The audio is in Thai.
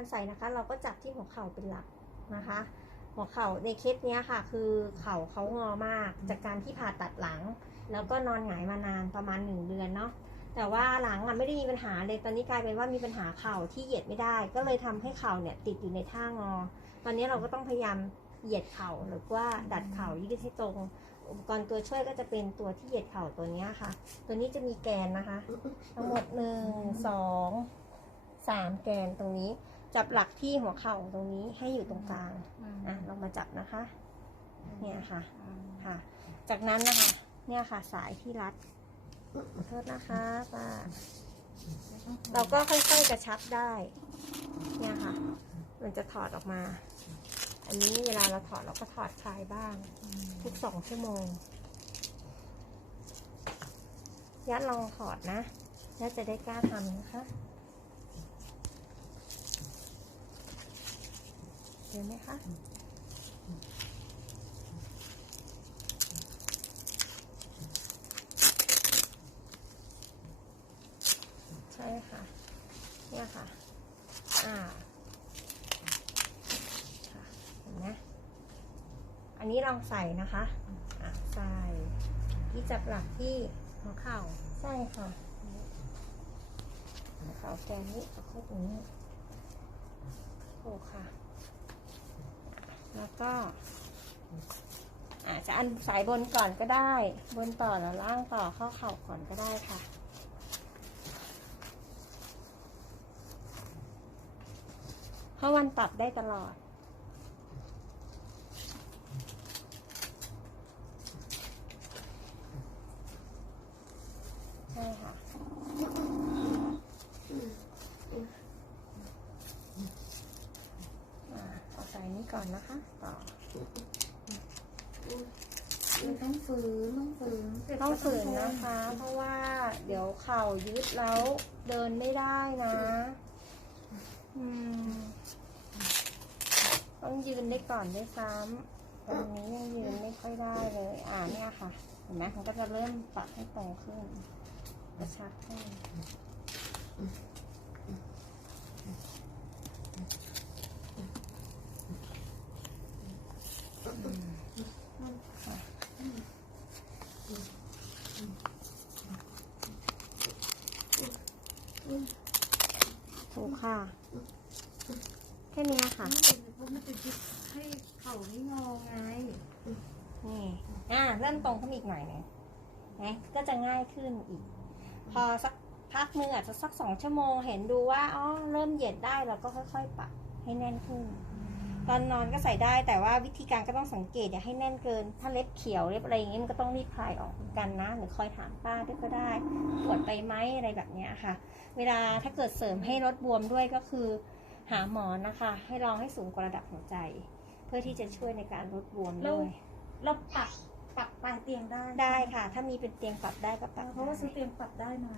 การใส่นะคะ เราก็จับที่หัวเข่าเป็นหลักนะคะ หัวเข่าในเคสเนี้ยค่ะ คือเข่าเขางอมากจากการที่ผ่าตัดหลัง แล้วก็นอนหงายมานานประมาณหนึ่งเดือนเนาะแต่ว่าหลังอะไม่ได้มีปัญหาเลยตอนนี้กลายเป็นว่ามีปัญหาเข่าที่เหยียดไม่ได้ ก็เลยทำให้เข่าเนี่ยติดอยู่ในท่างอ ตอนนี้เราก็ต้องพยายามเหยียดเข่าหรือว่าดัดเข่ายืดให้ตรง อุปกรณ์ตัวช่วยก็จะเป็นตัวที่เหยียดเข่าตัวเนี้ยค่ะ ตัวนี้จะมีแกนนะคะ ทั้งหมดหนึ่งสองสามแกนตรงนี้ จับหลักที่หัวเข่าตรงนี้ให้อยู่ตรงกลางอะเรามาจับนะคะ เนี่ยค่ะค่ะ จากนั้นนะคะ เนี่ยค่ะสายที่รัดขอโทษนะคะป้าเราก็ค่อยๆกระชับได้ เนี่ยค่ะ มันจะถอดออกมา อันนี้เวลาเราถอดเราก็ถอดคลายบ้าง ทุกสองชั่วโมง ยัดลองถอดนะยัดจะได้กล้าทำนะคะ เห็นไหมคะใช่ค่ะเนี่ยค่ะอ่าค่ะเห็นไหมอันนี้ลองใส่นะคะอะใส่ที่จับหลักที่หัวเข่าใช่ค่ะหัวเข่าแกนนี้เอาเข้าตรงนี้โอ้ค่ะ แล้วก็อาจจะอันสายบนก่อนก็ได้ บนต่อแล้วล่างต่อเข้าเข่าก่อนก็ได้ค่ะ เพราะวันปรับได้ตลอด ใช่ค่ะ อ่า อาใส่นี้ก่อนนะคะ ต่อต้องฝืนต้องฝืนต้องฝืนนะคะ เพราะว่าเดี๋ยวเข่ายืดแล้วเดินไม่ได้นะต้องยืนได้ก่อนด้วยซ้ำตรงนี้ยังยืนไม่ค่อยได้เลย อ่าเนี่ยค่ะ เห็นไหมมันก็จะเริ่มปรับให้ตรงขึ้นกระชับขึ้น ถูกค่ะ แค่เนี้ยค่ะเพราะมันจะยึดให้เข่าไม่งอไง นี่ อ่า เริ่มตรงขึ้นอีกหน่อยหนึงนะก็จะง่ายขึ้นอีก พอสักพักหนึงอาจจะสักสองชั่วโมงเห็นดูว่า อ๋อ เริ่มเหยียดได้เราก็ค่อยๆปรับให้แน่นขึ้น ตอนนอนก็ใส่ได้แต่ว่าวิธีการก็ต้องสังเกตอย่าให้แน่นเกิน ถ้าเล็บเขียวเล็บอะไรอย่างงี้มันก็ต้องรีบคลายออกเหมือนกันนะ หรือคอยถามป้าด้วยก็ได้ปวดไปไหมอะไรแบบเนี้ยค่ะ เวลาถ้าเกิดเสริมให้ลดบวมด้วยก็คือ หาหมอนะคะ ให้ลองให้สูงกว่าระดับหัวใจ เพื่อที่จะช่วยในการลดบวมด้วยเราปรับปรับปลายเตียงได้ได้ค่ะ ถ้ามีเป็นเตียงปรับได้ก็ปรับเพราะว่าซื้อได้เตียงปรับได้มา